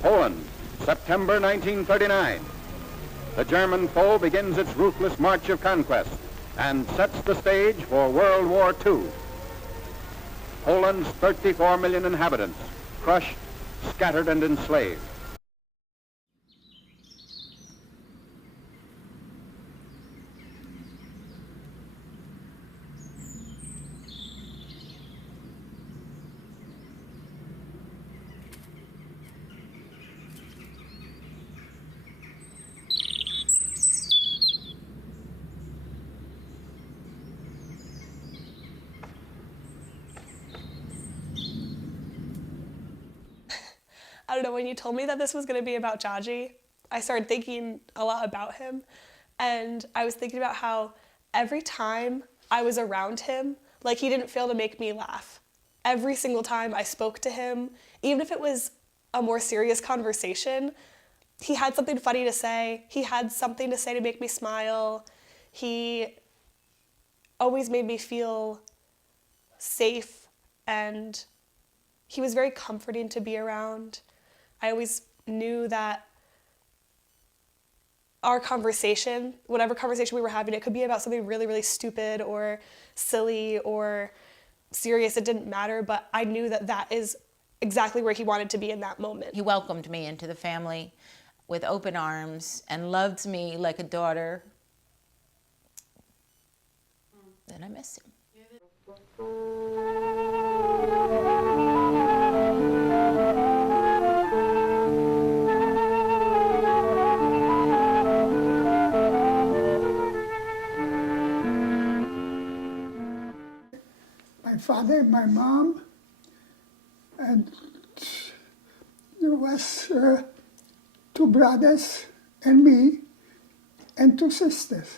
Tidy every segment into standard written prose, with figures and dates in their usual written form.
Poland, September 1939. The German foe begins its ruthless march of conquest and sets the stage for World War II. Poland's 34 million inhabitants, crushed, scattered, and enslaved. I don't know, when you told me that this was going to be about Jaji, I started thinking a lot about him. And I was thinking about how every time I was around him, like, he didn't fail to make me laugh. Every single time I spoke to him, even if it was a more serious conversation, he had something funny to say. He had something to say to make me smile. He always made me feel safe, and he was very comforting to be around. I always knew that our conversation, whatever conversation we were having, it could be about something really, really stupid or silly or serious. It didn't matter, but I knew that that is exactly where he wanted to be in that moment. He welcomed me into the family with open arms and loved me like a daughter. And I miss him. My father, my mom, and there was 2 brothers and me and 2 sisters.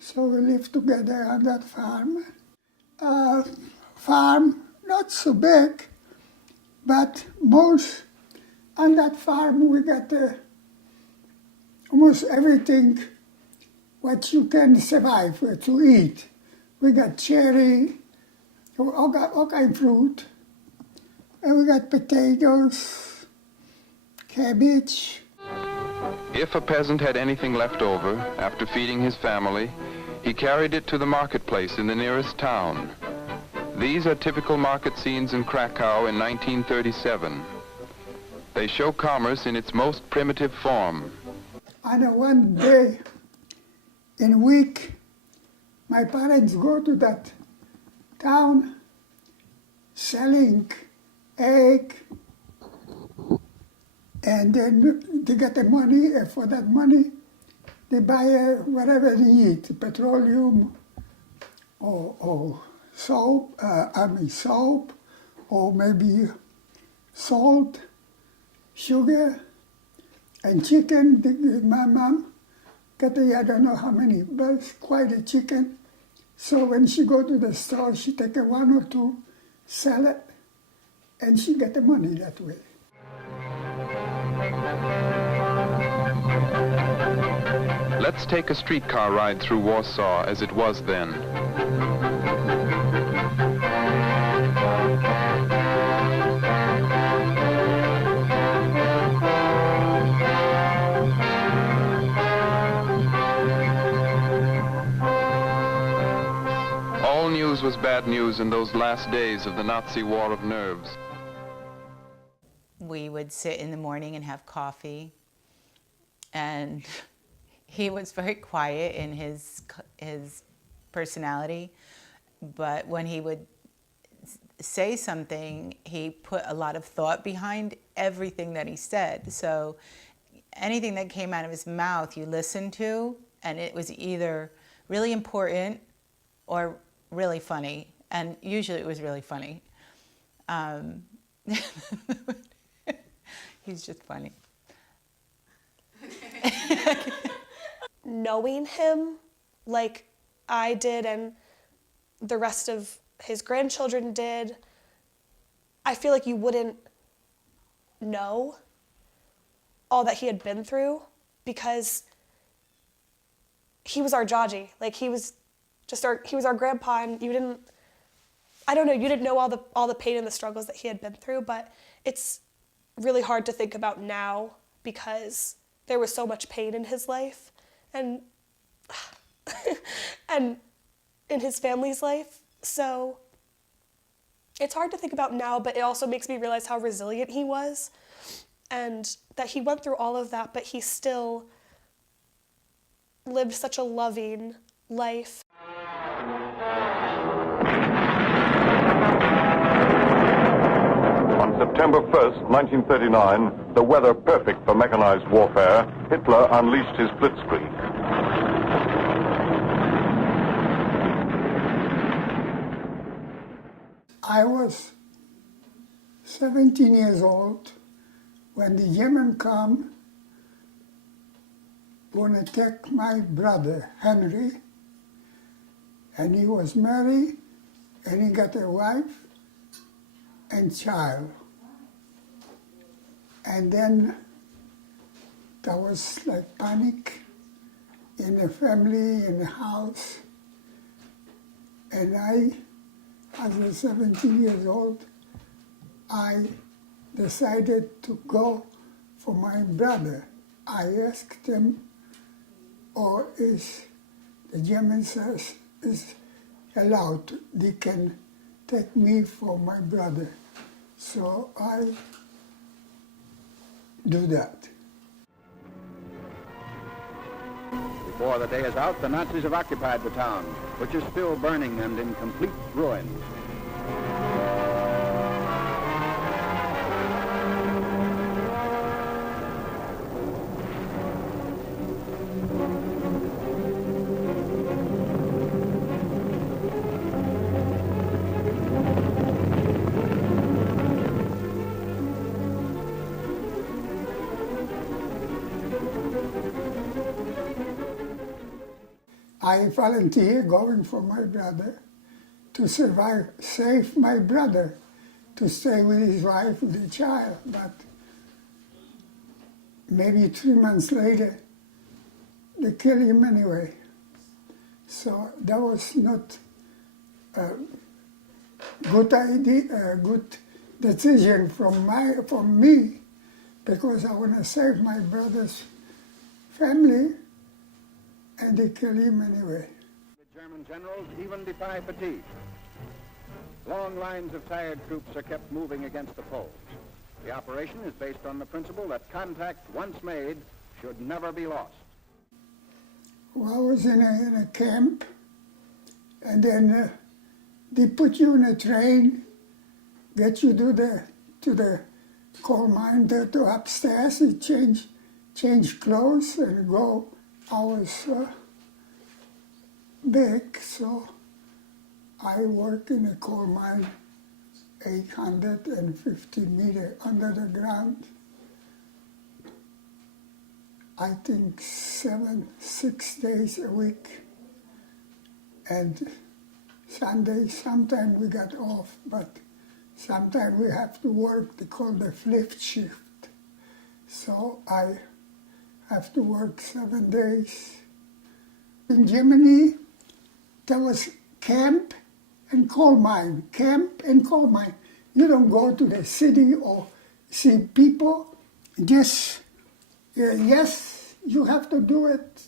So we lived together on that farm. Farm, not so big, but on that farm we got almost everything what you can survive to eat. We got cherry, all kind of fruit, and we got potatoes, cabbage. If a peasant had anything left over after feeding his family, he carried it to the marketplace in the nearest town. These are typical market scenes in Krakow in 1937. They show commerce in its most primitive form. On one day in a week, my parents go to that town selling egg, and then they get the money, and for that money they buy whatever they eat, petroleum or soap, soap, or maybe salt, sugar, and chicken. My mom got I don't know how many, but it's quite a chicken. So when she go to the store, she take 1 or 2, sell it, and she get the money that way. Let's take a streetcar ride through Warsaw as it was then. All news was bad news in those last days of the Nazi war of nerves. We would sit in the morning and have coffee, and he was very quiet in his personality, but when he would say something, he put a lot of thought behind everything that he said. So anything that came out of his mouth you listened to, and it was either really important or really funny, and usually it was really funny. He's just funny. Knowing him like I did and the rest of his grandchildren did, I feel like you wouldn't know all that he had been through, because he was our Jaji. Like, he was our grandpa, and I don't know, you didn't know all the pain and the struggles that he had been through, but it's really hard to think about now because there was so much pain in his life and and in his family's life. So it's hard to think about now, but it also makes me realize how resilient he was and that he went through all of that, but he still lived such a loving life. On September 1st, 1939, the weather perfect for mechanized warfare, Hitler unleashed his blitzkrieg. I was 17 years old when the German come to attack my brother, Henry, and he was married, and he got a wife and child. And then there was like panic in the family, in the house, and I, as a 17 years old, I decided to go for my brother. I asked them, or is the German says is allowed, they can take me for my brother. So I do that. Before the day is out, the Nazis have occupied the town, which is still burning and in complete ruins. I volunteer going for my brother to survive, save my brother, to stay with his wife and the child. But maybe 3 months later, they kill him anyway. So that was not a good idea, a good decision from me, because I want to save my brother's family, and they kill him anyway. The German generals even defy fatigue. Long lines of tired troops are kept moving against the foe. The operation is based on the principle that contact once made should never be lost. Well, I was in a camp, and then they put you in a train, get you to the coal mine, to upstairs, and change clothes and go. I was big, so I work in a coal mine 850 meters under the ground. I think 6 days a week. And Sunday, sometimes we got off, but sometimes we have to work, they call the flip shift. So I have to work 7 days. In Germany, there was camp and coal mine, camp and coal mine. You don't go to the city or see people, just, yes, you have to do it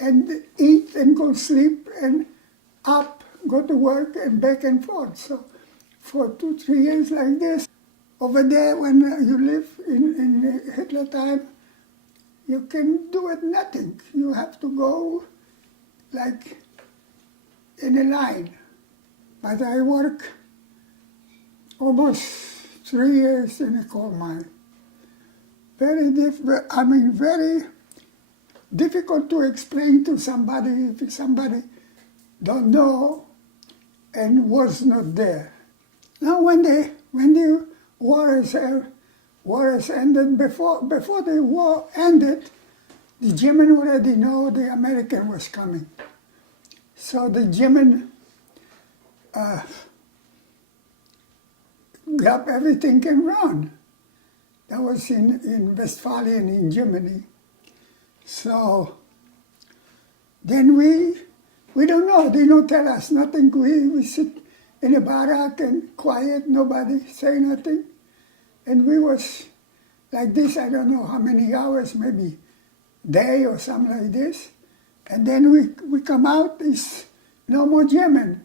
and eat and go sleep and up, go to work and back and forth. So for 2-3 years like this. Over there, when you live in Hitler time, you can do it nothing. You have to go like in a line. But I work almost 3 years in a coal mine. Very difficult to explain to somebody if somebody don't know and was not there. Now when the war has ended, before the war ended, the German already know the American was coming. So the German grab everything and run. That was in Westphalia in Germany. So then we don't know, they don't tell us nothing. We sit in a barrack and quiet, nobody say nothing. And we was like this, I don't know how many hours, maybe day or something like this. And then we come out, it's no more German.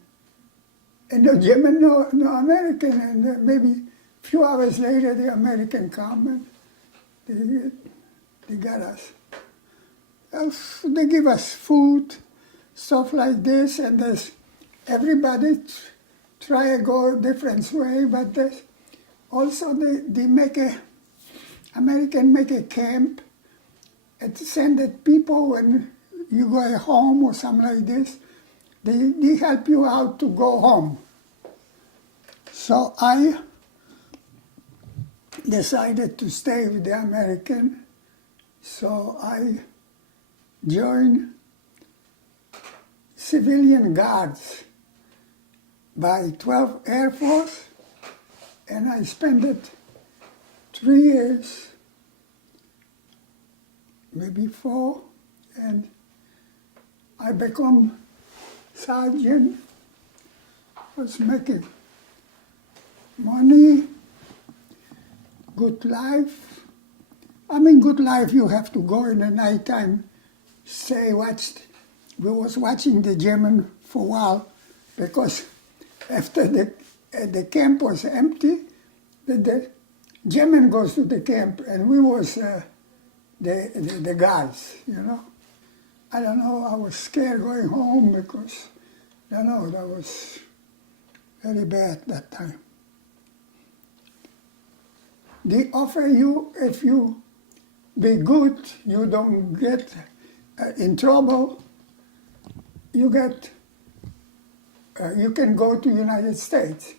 And no German, no American. And maybe a few hours later, the American come and they got us. They give us food, stuff like this, and there's everybody try to go a different way, but there's also they make American make a camp and send the people when you go home or something like this, they help you out to go home. So I decided to stay with the American, so I joined civilian guards by 12 Air Force, and I spent it 3 years, maybe 4, and I become sergeant, was making money, good life. I mean, good life, you have to go in the nighttime, we was watching the German for a while, because after the camp was empty, the German goes to the camp, and we was the guards, you know. I don't know, I was scared going home because, I don't know, that was very bad that time. They offer you, if you be good, you don't get in trouble, you can go to United States.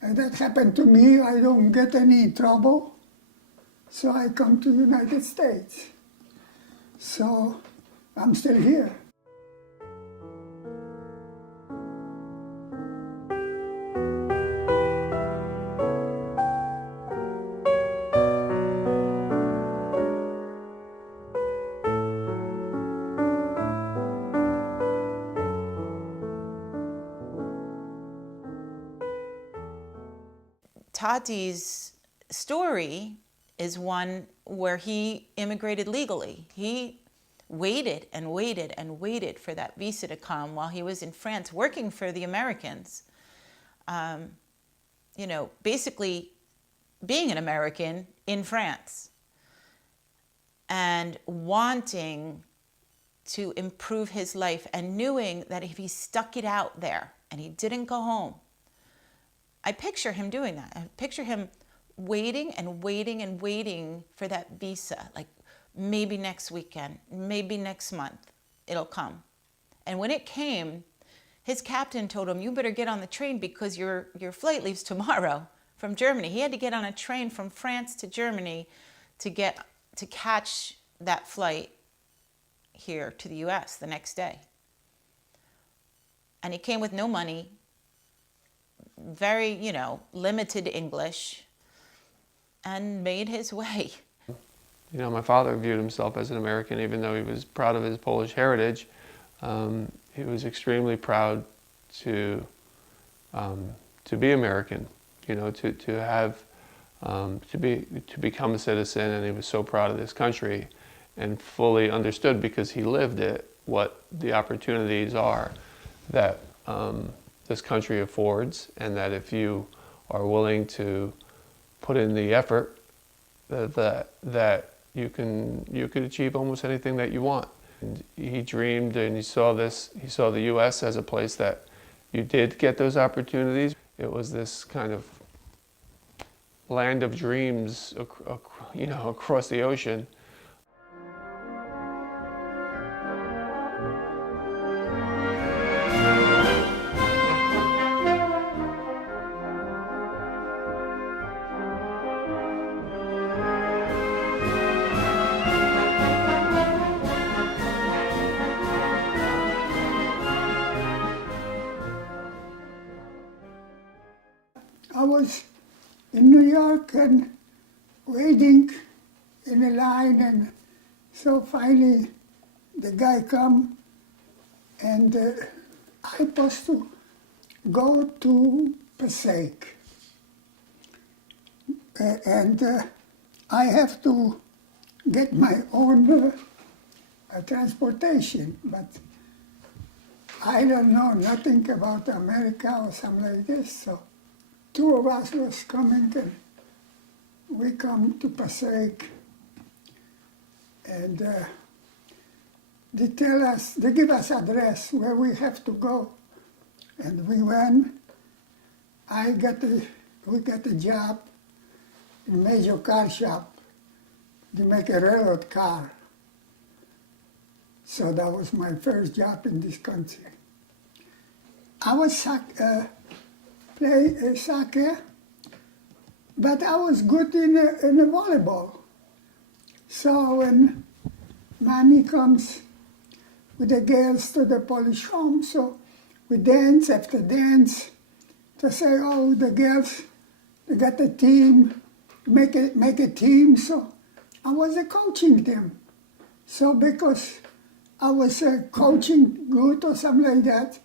And that happened to me, I don't get any trouble, so I come to United States. So I'm still here. Tati's story is one where he immigrated legally. He waited and waited and waited for that visa to come while he was in France working for the Americans. You know, basically being an American in France and wanting to improve his life and knowing that if he stuck it out there and he didn't go home, I picture him doing that. I picture him waiting and waiting and waiting for that visa, like maybe next weekend, maybe next month, it'll come. And when it came, his captain told him, you better get on the train because your flight leaves tomorrow from Germany. He had to get on a train from France to Germany to catch that flight here to the US the next day. And he came with no money, very, you know, limited English, and made his way. You know, my father viewed himself as an American, even though he was proud of his Polish heritage. He was extremely proud to be American, you know, to become a citizen, and he was so proud of this country and fully understood, because he lived it, what the opportunities are that this country affords, and that if you are willing to put in the effort, that you can achieve almost anything that you want. And he dreamed, and he saw the U.S. as a place that you did get those opportunities. It was this kind of land of dreams, you know, across the ocean. I was in New York and waiting in a line, and so finally the guy come, and I supposed to go to Passaic. And I have to get my own transportation, but I don't know nothing about America or something like this, so two of us was coming, and we come to Passaic, and they give us address where we have to go, and we went. We got a job in a major car shop. They make a railroad car. So that was my first job in this country. I was play soccer, but I was good in the volleyball. So when mommy comes with the girls to the Polish home, so we dance after dance to say, oh, the girls, they got a team, make a team. So I was coaching them. So because I was coaching good or something like that,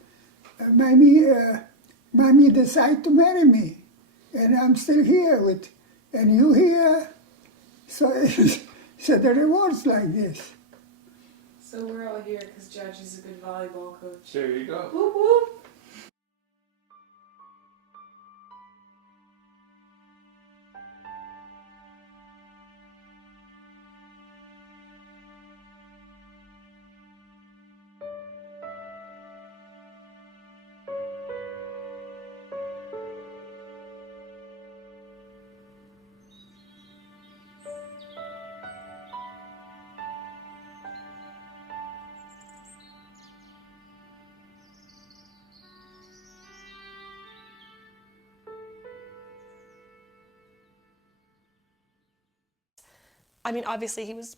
mommy decided to marry me. And I'm still here and you here. So, so the rewards like this. So we're all here because Judge is a good volleyball coach. There you go. Whoop whoop. I mean, obviously he was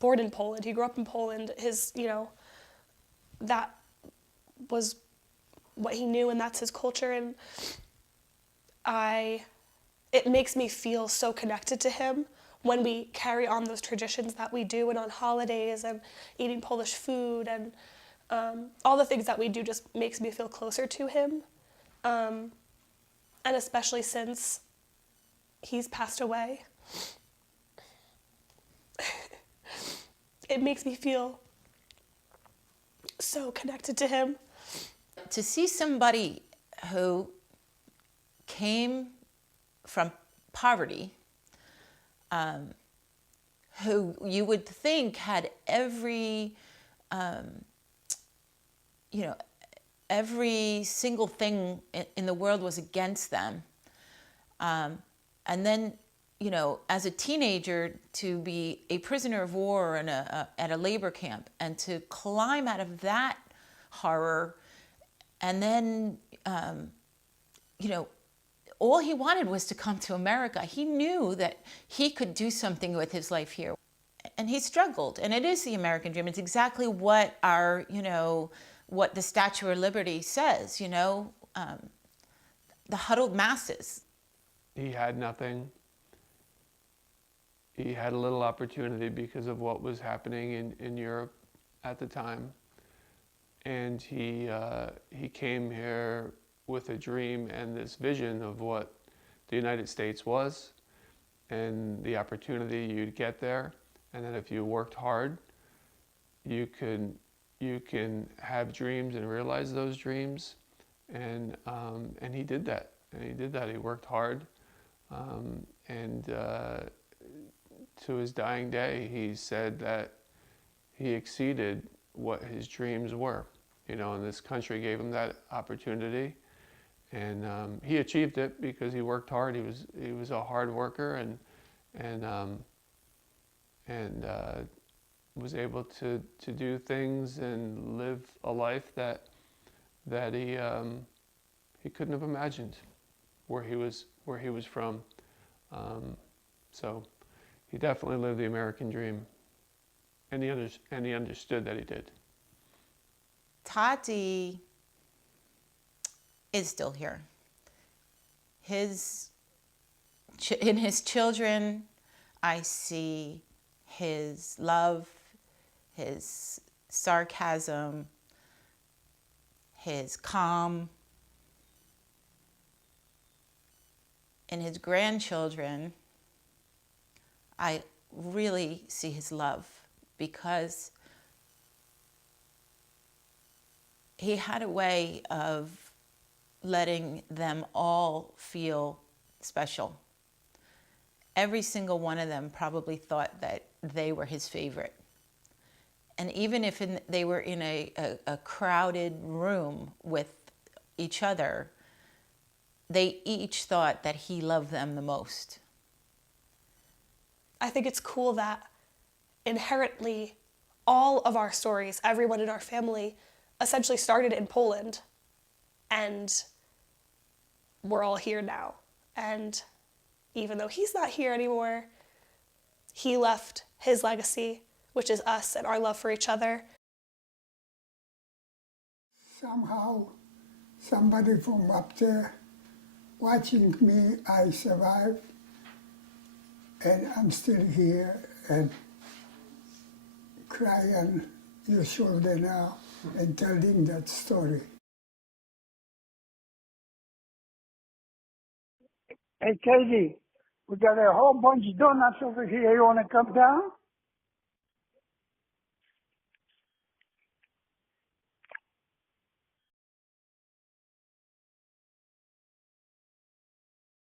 born in Poland. He grew up in Poland. That was what he knew, and that's his culture. And it makes me feel so connected to him when we carry on those traditions that we do, and on holidays and eating Polish food and all the things that we do just makes me feel closer to him. And especially since he's passed away. It makes me feel so connected to him. To see somebody who came from poverty, who you would think had every single thing in the world was against them, and then, as a teenager, to be a prisoner of war at a labor camp, and to climb out of that horror, and then, all he wanted was to come to America. He knew that he could do something with his life here, and he struggled. And it is the American dream. It's exactly what what the Statue of Liberty says. The huddled masses. He had nothing. He had a little opportunity because of what was happening in Europe at the time. And he came here with a dream and this vision of what the United States was and the opportunity you'd get there. And that if you worked hard, you can have dreams and realize those dreams. And he did that. And he did that. He worked hard. To his dying day, he said that he exceeded what his dreams were, and this country gave him that opportunity, and he achieved it because he worked hard. He was a hard worker and was able to do things and live a life that he couldn't have imagined where he was from. So he definitely lived the American dream, and he understood that he did. Catie is still here. In his children, I see his love, his sarcasm, his calm, in his grandchildren, I really see his love, because he had a way of letting them all feel special. Every single one of them probably thought that they were his favorite. And even if they were in a crowded room with each other, they each thought that he loved them the most. I think it's cool that inherently all of our stories, everyone in our family, essentially started in Poland. And we're all here now. And even though he's not here anymore, he left his legacy, which is us and our love for each other. Somehow, somebody from up there watching me, I survived, and I'm still here and cry on your shoulder now and telling that story. Hey, Catie, we got a whole bunch of donuts over here. You want to come down?